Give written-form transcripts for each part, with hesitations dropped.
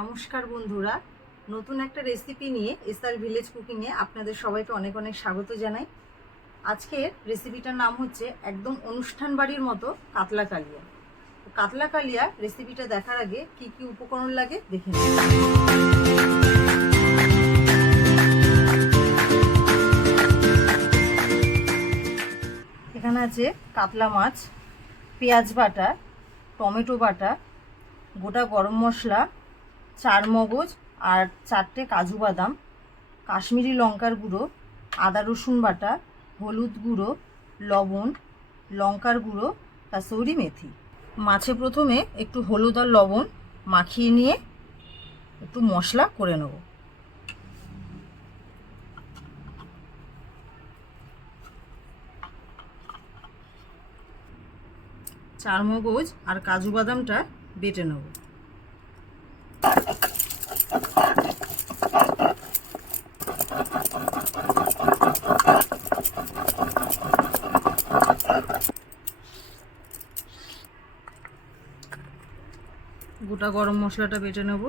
নমস্কার বন্ধুরা, নতুন একটা রেসিপি নিয়ে এসআর ভিলেজ কুকিংয়ে আপনাদের সবাইকে অনেক অনেক স্বাগত জানাই। আজকের রেসিপিটার নাম হচ্ছে একদম অনুষ্ঠান বাড়ির মতো কাতলা কালিয়া। কাতলা কালিয়া রেসিপিটা দেখার আগে কি কি উপকরণ লাগে দেখে নিন। এখানে আছে কাতলা মাছ, পেঁয়াজ বাটা, টমেটো বাটা, গোটা গরম মশলা, চারমগজ আর 4টে কাজু বাদাম, কাশ্মীরি লঙ্কার গুঁড়ো, আদা রসুন বাটা, হলুদ গুঁড়ো, লবণ, লঙ্কার গুঁড়ো, কাসুরি মেথি। মাছে প্রথমে একটু হলুদ আর লবণ মাখিয়ে নিয়ে একটু মশলা করে নেব। চারমগজ আর কাজু বাদামটা বেটে নেব। গোটা গরম মশলাটা বেটে নেব।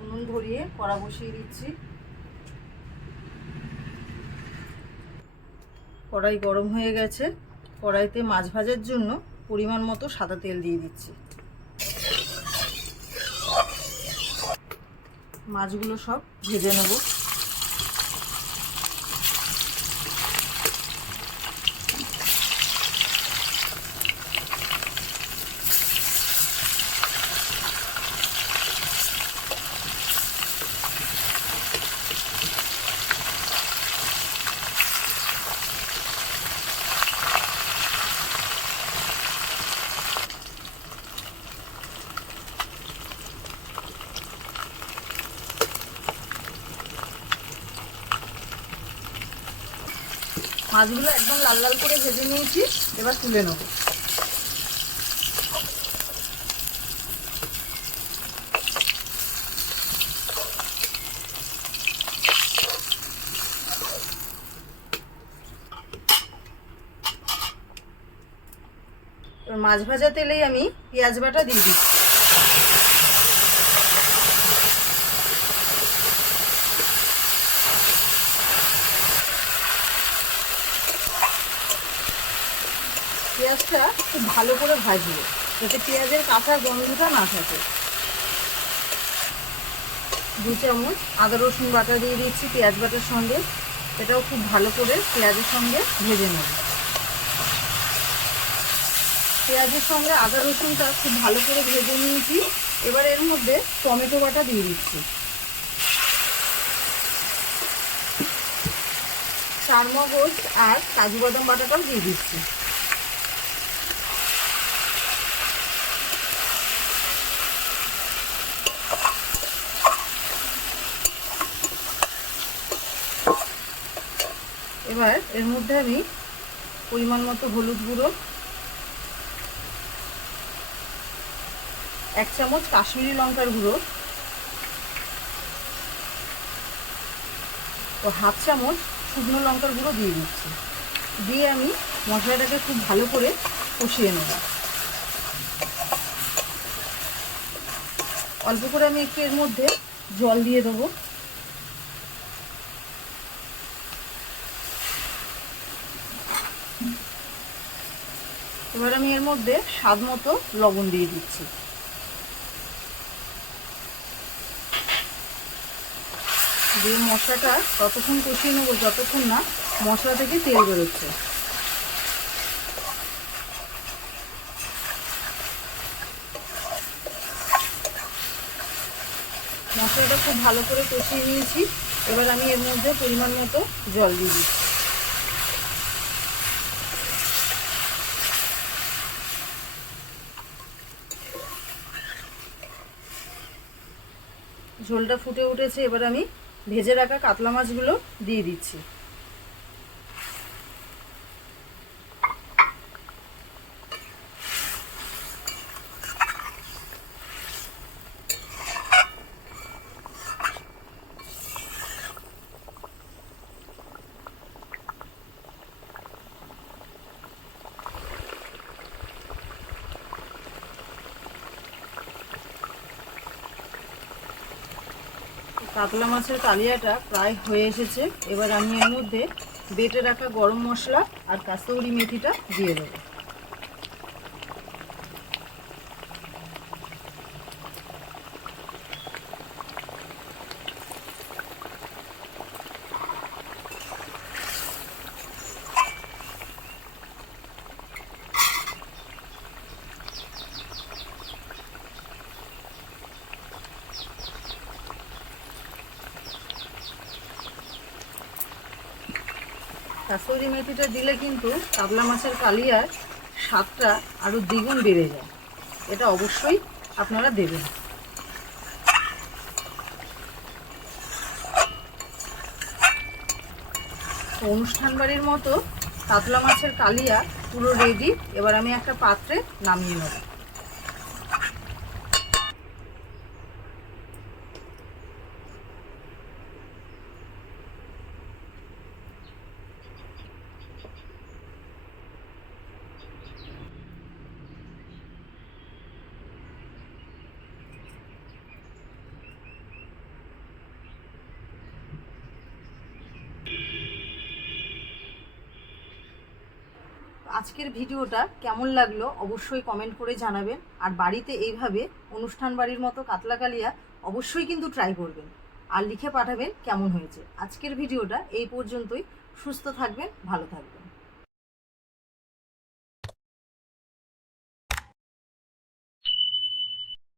উনুন ধরিয়ে কড়া বসিয়ে দিচ্ছি। কড়াই গরম হয়ে গেছে। কড়াইতে মাছ ভাজার জন্য পরিমাণ মতো সাদা তেল দিয়ে দিচ্ছি। মাছগুলো সব ভেজে নেব। মাছগুলো একদম লাল লাল করে ভেজে নিয়েছি, এবার তুলে নেব। মাছ ভাজা তেলেই আমি পেঁয়াজ বাটা দিয়ে দিচ্ছি। পেঁয়াজটা খুব ভালো করে ভাজবো যাতে পেঁয়াজের কাঁচা গন্ধটা না থাকে। 2 চামচ আদা রসুন বাটা দিয়ে দিচ্ছি পেঁয়াজ বাটার সঙ্গে। এটাও খুব ভালো করে পেঁয়াজের সঙ্গে ভেজে নেব। পেঁয়াজের সঙ্গে আদা রসুনটা খুব ভালো করে ভেজে নিয়েছি। এবার এর মধ্যে টমেটো বাটা দিয়ে দিচ্ছি। চারমগজ আর কাজু বাদাম বাটাটাও দিয়ে দিচ্ছি। এবার এর মধ্যে আমি পরিমাণ মতো হলুদ গুঁড়ো, 1 চামচ কাশ্মীরি লঙ্কার গুঁড়ো ও 1/2 চামচ শুকনো লঙ্কার গুঁড়ো দিয়ে দিচ্ছি। দিয়ে আমি মশলাটাকে খুব ভালো করে কষিয়ে নেব। অল্প করে আমি একটু এর মধ্যে জল দিয়ে দেবো। এবার আমি এর মধ্যে স্বাদ মতো লবণ দিয়ে দিচ্ছি। দিয়ে মশলাটা ততক্ষণ কষিয়ে নেবো যতক্ষণ না মশলা থেকে তেল বেরোচ্ছে। মশলাটা খুব ভালো করে কষিয়ে নিয়েছি। এবার আমি এর মধ্যে পরিমাণ মতো জল দিয়ে দিচ্ছি। ঝোলটা ফুটে উঠেছে। এবার আমি ভেজে রাখা কাতলা মাছগুলো দিয়ে দিচ্ছি। কাতলা মাছের কালিয়াটা প্রায় হয়ে এসেছে। এবার আমি এর মধ্যে বেটে রাখা গরম মশলা আর কাসুরি মেথিটা দিয়ে দেবো। কাসুরি মেথিটা দিলে কিন্তু কাতলা মাছের কালিয়ার স্বাদটা আরও দ্বিগুণ বেড়ে যায়। এটা অবশ্যই আপনারা দেবেন। অনুষ্ঠান বাড়ির মতো কাতলা মাছের কালিয়া পুরো রেডি। এবার আমি একটা পাত্রে নামিয়ে নেব। আজকের ভিডিওটা কেমন লাগলো অবশ্যই কমেন্ট করে জানাবেন। আর বাড়িতে এইভাবে অনুষ্ঠান বাড়ির মতো কাতলা কালিয়া অবশ্যই কিন্তু ট্রাই করবেন আর লিখে পাঠাবেন কেমন হয়েছে। আজকের ভিডিওটা এই পর্যন্তই। সুস্থ থাকবেন, ভালো থাকবেন।